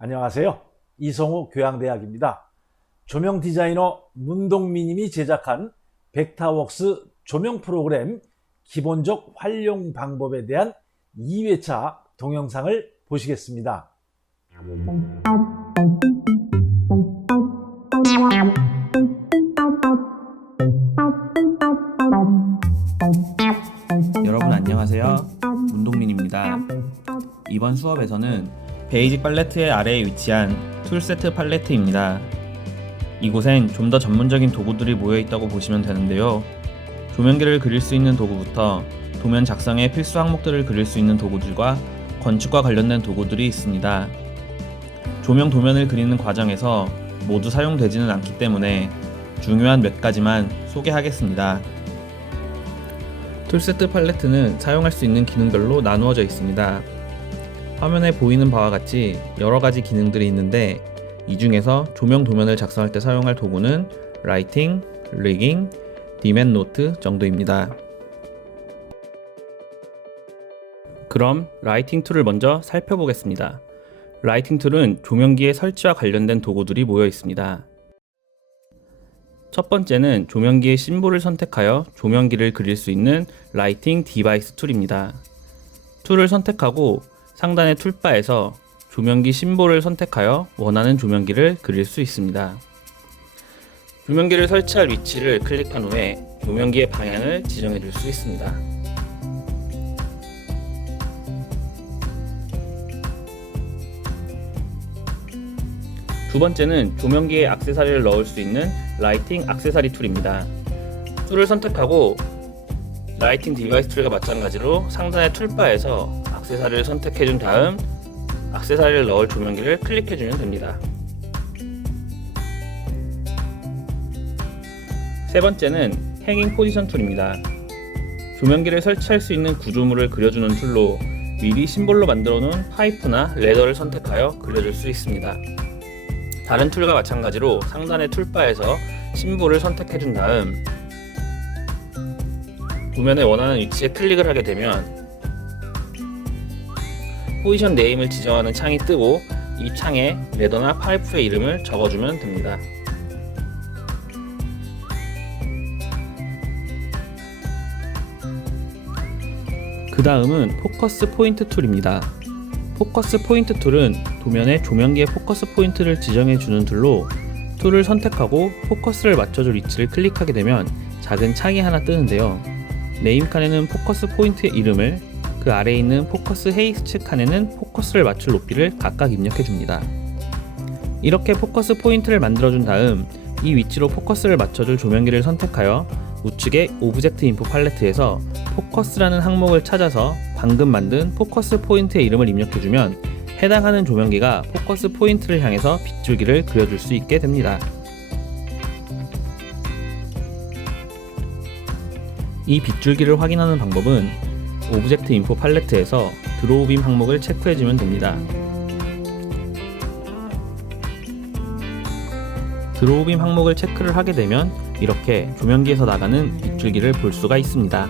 안녕하세요. 이성우 교양대학입니다. 조명 디자이너 문동민님이 제작한 벡터웍스 조명 프로그램 기본적 활용 방법에 대한 2회차 동영상을 보시겠습니다. 여러분 안녕하세요. 문동민입니다. 이번 수업에서는 베이직 팔레트의 아래에 위치한 툴세트 팔레트입니다. 이곳엔 좀 더 전문적인 도구들이 모여 있다고 보시면 되는데요. 조명기를 그릴 수 있는 도구부터 도면 작성의 필수 항목들을 그릴 수 있는 도구들과 건축과 관련된 도구들이 있습니다. 조명 도면을 그리는 과정에서 모두 사용되지는 않기 때문에 중요한 몇 가지만 소개하겠습니다. 툴세트 팔레트는 사용할 수 있는 기능별로 나누어져 있습니다. 화면에 보이는 바와 같이 여러 가지 기능들이 있는데 이 중에서 조명 도면을 작성할 때 사용할 도구는 라이팅, 리깅, 딤 앤 노트 정도입니다. 그럼 라이팅 툴을 먼저 살펴보겠습니다. 라이팅 툴은 조명기의 설치와 관련된 도구들이 모여 있습니다. 첫 번째는 조명기의 심볼을 선택하여 조명기를 그릴 수 있는 라이팅 디바이스 툴입니다. 툴을 선택하고 상단의 툴바에서 조명기 심볼을 선택하여 원하는 조명기를 그릴 수 있습니다. 조명기를 설치할 위치를 클릭한 후에 조명기의 방향을 지정해 줄 수 있습니다. 두 번째는 조명기에 액세서리를 넣을 수 있는 라이팅 액세서리 툴입니다. 툴을 선택하고 라이팅 디바이스 툴과 마찬가지로 상단의 툴바에서 액세서리를 선택해 준 다음 액세서리를 넣을 조명기를 클릭해 주면 됩니다. 세 번째는 행잉 포지션 툴입니다. 조명기를 설치할 수 있는 구조물을 그려주는 툴로 미리 심볼로 만들어 놓은 파이프나 레더를 선택하여 그려줄 수 있습니다. 다른 툴과 마찬가지로 상단의 툴바에서 심볼을 선택해 준 다음 도면에 원하는 위치에 클릭을 하게 되면 포지션 네임을 지정하는 창이 뜨고 이 창에 레더나 파이프의 이름을 적어주면 됩니다. 그 다음은 포커스 포인트 툴입니다. 포커스 포인트 툴은 도면에 조명기의 포커스 포인트를 지정해 주는 툴로 툴을 선택하고 포커스를 맞춰줄 위치를 클릭하게 되면 작은 창이 하나 뜨는데요. 네임 칸에는 포커스 포인트의 이름을, 그 아래에 있는 포커스 헤이스트 칸에는 포커스를 맞출 높이를 각각 입력해 줍니다. 이렇게 포커스 포인트를 만들어 준 다음 이 위치로 포커스를 맞춰줄 조명기를 선택하여 우측의 오브젝트 인포 팔레트에서 포커스라는 항목을 찾아서 방금 만든 포커스 포인트의 이름을 입력해주면 해당하는 조명기가 포커스 포인트를 향해서 빗줄기를 그려줄 수 있게 됩니다. 이 빗줄기를 확인하는 방법은 오브젝트 인포 팔레트에서 드로우 빔 항목을 체크해주면 됩니다. 드로우 빔 항목을 체크를 하게 되면 이렇게 조명기에서 나가는 빗줄기를 볼 수가 있습니다.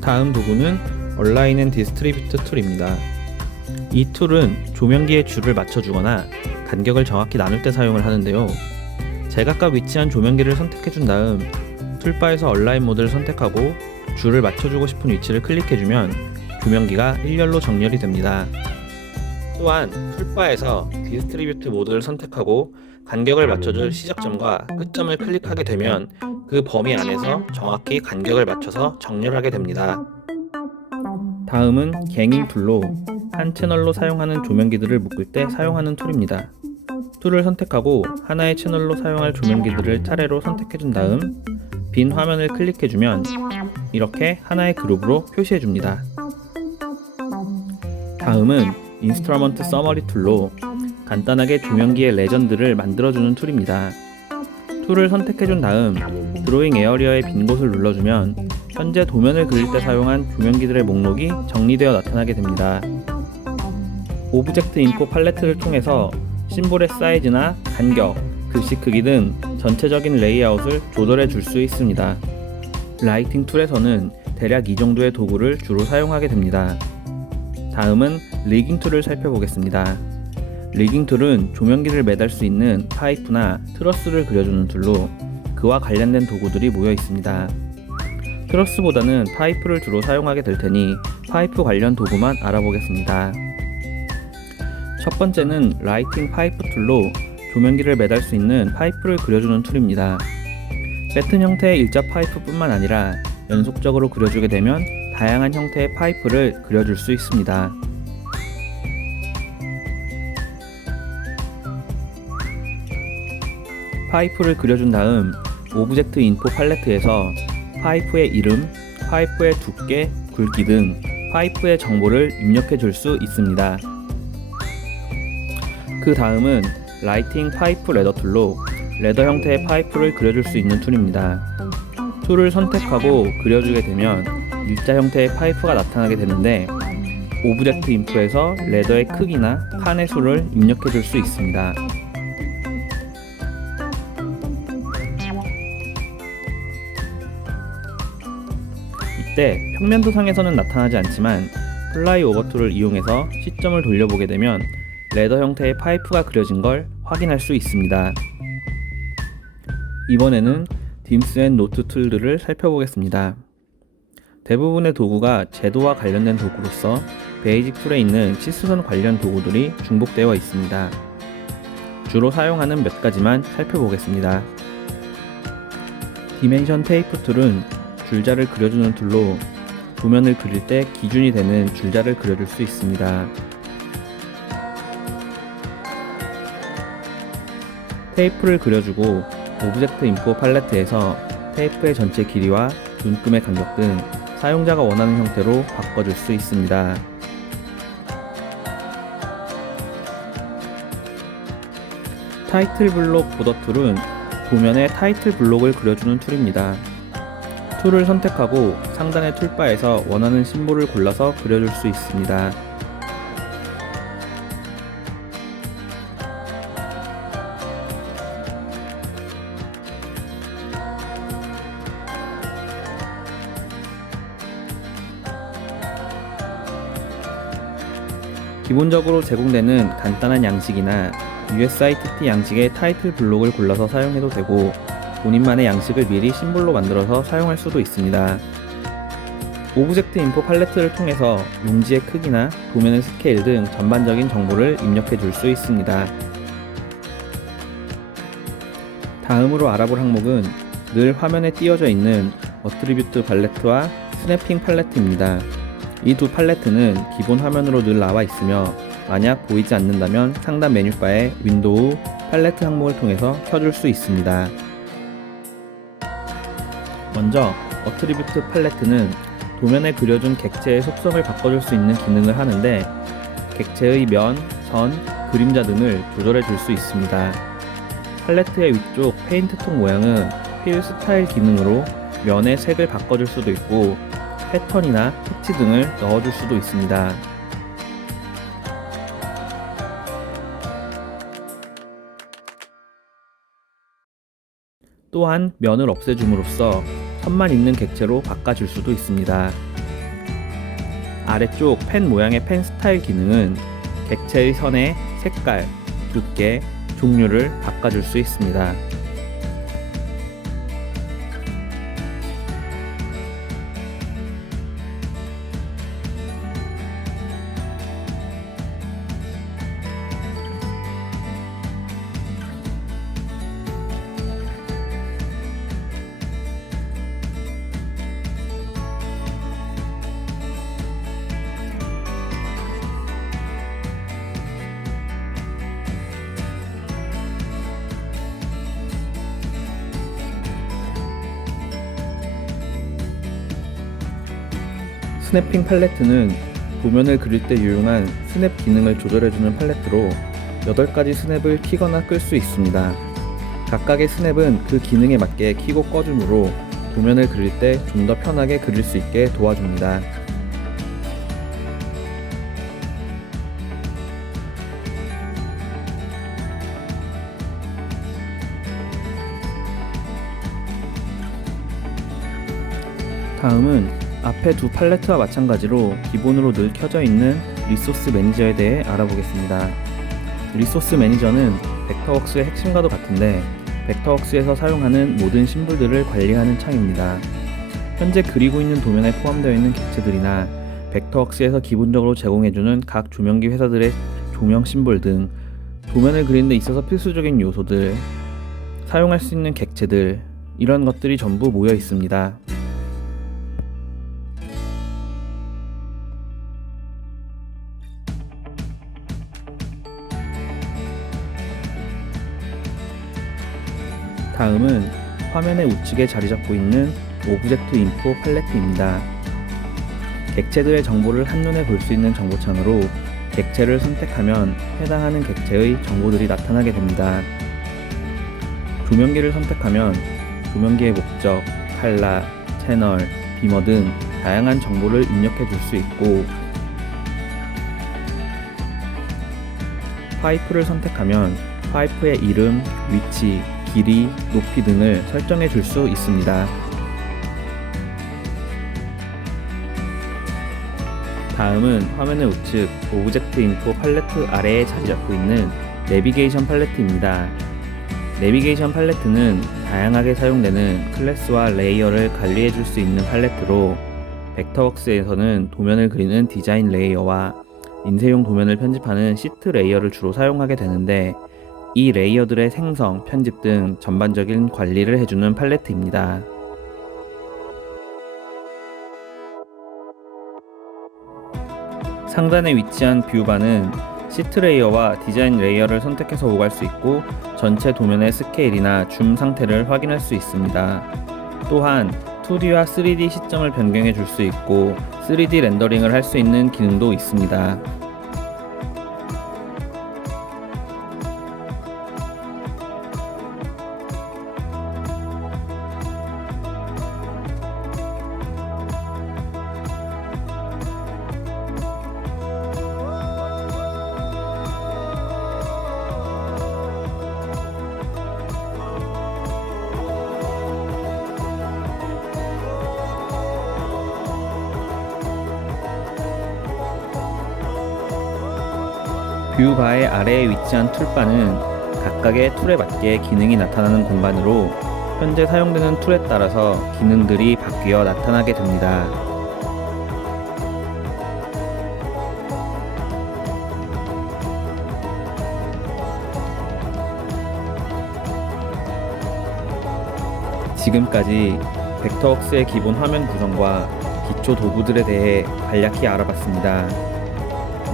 다음 도구는 얼라인 앤 디스트리뷰트 툴입니다. 이 툴은 조명기의 줄을 맞춰주거나 간격을 정확히 나눌 때 사용을 하는데요. 제각각 위치한 조명기를 선택해준 다음 툴바에서 얼라인 모드를 선택하고 줄을 맞춰주고 싶은 위치를 클릭해주면 조명기가 일렬로 정렬이 됩니다. 또한 툴바에서 디스트리뷰트 모드를 선택하고 간격을 맞춰줄 시작점과 끝점을 클릭하게 되면 그 범위 안에서 정확히 간격을 맞춰서 정렬하게 됩니다. 다음은 갱잉 툴로 한 채널로 사용하는 조명기들을 묶을 때 사용하는 툴입니다. 툴을 선택하고 하나의 채널로 사용할 조명기들을 차례로 선택해준 다음 빈 화면을 클릭해주면 이렇게 하나의 그룹으로 표시해줍니다. 다음은 인스트루먼트 서머리 툴로 간단하게 조명기의 레전드를 만들어주는 툴입니다. 툴을 선택해준 다음 드로잉 에어리어의 빈 곳을 눌러주면 현재 도면을 그릴 때 사용한 조명기들의 목록이 정리되어 나타나게 됩니다. 오브젝트 인포 팔레트를 통해서 심볼의 사이즈나 간격, 글씨 크기 등 전체적인 레이아웃을 조절해 줄 수 있습니다. 라이팅 툴에서는 대략 이 정도의 도구를 주로 사용하게 됩니다. 다음은 리깅 툴을 살펴보겠습니다. 리깅 툴은 조명기를 매달 수 있는 파이프나 트러스를 그려주는 툴로 그와 관련된 도구들이 모여 있습니다. 트러스보다는 파이프를 주로 사용하게 될 테니 파이프 관련 도구만 알아보겠습니다. 첫 번째는 라이팅 파이프 툴로 조명기를 매달 수 있는 파이프를 그려주는 툴입니다. 패턴 형태의 일자 파이프뿐만 아니라 연속적으로 그려주게 되면 다양한 형태의 파이프를 그려줄 수 있습니다. 파이프를 그려준 다음 오브젝트 인포 팔레트에서 파이프의 이름, 파이프의 두께, 굵기 등 파이프의 정보를 입력해 줄 수 있습니다. 그 다음은 라이팅 파이프 레더 툴로 레더 형태의 파이프를 그려줄 수 있는 툴입니다. 툴을 선택하고 그려주게 되면 일자 형태의 파이프가 나타나게 되는데 오브젝트 인포에서 레더의 크기나 칸의 수를 입력해 줄 수 있습니다. 이때 평면도상에서는 나타나지 않지만 플라이 오버 툴을 이용해서 시점을 돌려보게 되면 레더 형태의 파이프가 그려진 걸 확인할 수 있습니다. 이번에는 딤스 앤 노트 툴들을 살펴보겠습니다. 대부분의 도구가 제도와 관련된 도구로서 베이직 툴에 있는 치수선 관련 도구들이 중복되어 있습니다. 주로 사용하는 몇 가지만 살펴보겠습니다. 디멘션 테이프 툴은 줄자를 그려주는 툴로 도면을 그릴 때 기준이 되는 줄자를 그려줄 수 있습니다. 테이프를 그려주고 오브젝트 인포 팔레트에서 테이프의 전체 길이와 눈금의 간격 등 사용자가 원하는 형태로 바꿔줄 수 있습니다. 타이틀 블록 보더 툴은 도면에 타이틀 블록을 그려주는 툴입니다. 툴을 선택하고 상단의 툴바에서 원하는 심볼을 골라서 그려줄 수 있습니다. 기본적으로 제공되는 간단한 양식이나 USITT 양식의 타이틀 블록을 골라서 사용해도 되고 본인만의 양식을 미리 심볼로 만들어서 사용할 수도 있습니다. 오브젝트 인포 팔레트를 통해서 용지의 크기나 도면의 스케일 등 전반적인 정보를 입력해 줄 수 있습니다. 다음으로 알아볼 항목은 늘 화면에 띄어져 있는 어트리뷰트 팔레트와 스냅핑 팔레트입니다. 이 두 팔레트는 기본 화면으로 늘 나와 있으며 만약 보이지 않는다면 상단 메뉴바에 윈도우, 팔레트 항목을 통해서 켜줄 수 있습니다. 먼저 어트리뷰트 팔레트는 도면에 그려준 객체의 속성을 바꿔줄 수 있는 기능을 하는데 객체의 면, 선, 그림자 등을 조절해 줄 수 있습니다. 팔레트의 위쪽 페인트 톤 모양은 필 스타일 기능으로 면의 색을 바꿔줄 수도 있고 패턴이나 패치 등을 넣어줄 수도 있습니다. 또한 면을 없애줌으로써 선만 있는 객체로 바꿔줄 수도 있습니다. 아래쪽 펜 모양의 펜 스타일 기능은 객체의 선의 색깔, 두께, 종류를 바꿔줄 수 있습니다. 스냅핑 팔레트는 도면을 그릴 때 유용한 스냅 기능을 조절해주는 팔레트로 8가지 스냅을 키거나 끌 수 있습니다. 각각의 스냅은 그 기능에 맞게 키고 꺼주므로 도면을 그릴 때 좀 더 편하게 그릴 수 있게 도와줍니다. 다음은 앞에 두 팔레트와 마찬가지로 기본으로 늘 켜져 있는 리소스 매니저에 대해 알아보겠습니다. 리소스 매니저는 벡터웍스의 핵심과도 같은데 벡터웍스에서 사용하는 모든 심볼들을 관리하는 창입니다. 현재 그리고 있는 도면에 포함되어 있는 객체들이나 벡터웍스에서 기본적으로 제공해주는 각 조명기 회사들의 조명 심볼 등 도면을 그리는 데 있어서 필수적인 요소들, 사용할 수 있는 객체들, 이런 것들이 전부 모여 있습니다. 다음은 화면의 우측에 자리 잡고 있는 오브젝트 인포 팔레트입니다. 객체들의 정보를 한눈에 볼 수 있는 정보창으로 객체를 선택하면 해당하는 객체의 정보들이 나타나게 됩니다. 조명기를 선택하면 조명기의 목적, 칼라, 채널, 비머 등 다양한 정보를 입력해 줄 수 있고, 파이프를 선택하면 파이프의 이름, 위치, 길이, 높이 등을 설정해 줄 수 있습니다. 다음은 화면의 우측 오브젝트 인포 팔레트 아래에 자리 잡고 있는 내비게이션 팔레트입니다. 내비게이션 팔레트는 다양하게 사용되는 클래스와 레이어를 관리해 줄 수 있는 팔레트로, 벡터웍스에서는 도면을 그리는 디자인 레이어와 인쇄용 도면을 편집하는 시트 레이어를 주로 사용하게 되는데, 이 레이어들의 생성, 편집 등 전반적인 관리를 해주는 팔레트입니다. 상단에 위치한 뷰바는 시트 레이어와 디자인 레이어를 선택해서 오갈 수 있고, 전체 도면의 스케일이나 줌 상태를 확인할 수 있습니다. 또한 2D와 3D 시점을 변경해 줄 수 있고 3D 렌더링을 할 수 있는 기능도 있습니다. 뷰바의 아래에 위치한 툴바는 각각의 툴에 맞게 기능이 나타나는 공간으로, 현재 사용되는 툴에 따라서 기능들이 바뀌어 나타나게 됩니다. 지금까지 벡터웍스의 기본 화면 구성과 기초 도구들에 대해 간략히 알아봤습니다.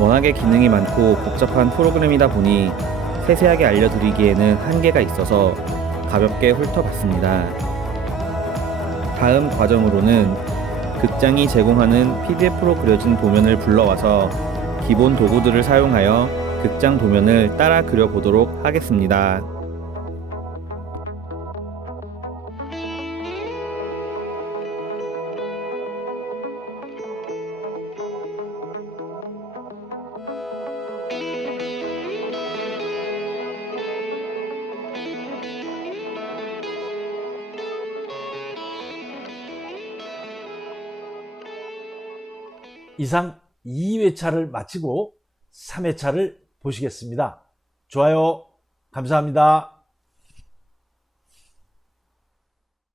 워낙에 기능이 많고 복잡한 프로그램이다 보니 세세하게 알려드리기에는 한계가 있어서 가볍게 훑어봤습니다. 다음 과정으로는 극장이 제공하는 PDF로 그려진 도면을 불러와서 기본 도구들을 사용하여 극장 도면을 따라 그려보도록 하겠습니다. 이상 2회차를 마치고 3회차를 보시겠습니다. 좋아요, 감사합니다.